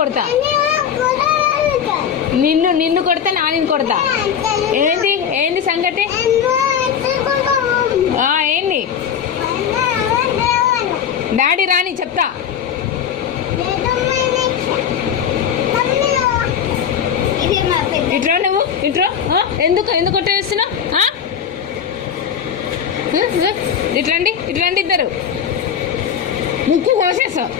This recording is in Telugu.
కొడతా. నిన్ను కొడతా, నానిని కొడతా. ఏంది ఏంది సంగతి? ఏంది? డాడీ రాని చెప్తా. ఇట్రా నువ్వు, ఇట్రా. ఎందుకు కొట్టేస్తున్నావు? ఇట్లండి ఇద్దరు ముక్కు కోసేస్తావు.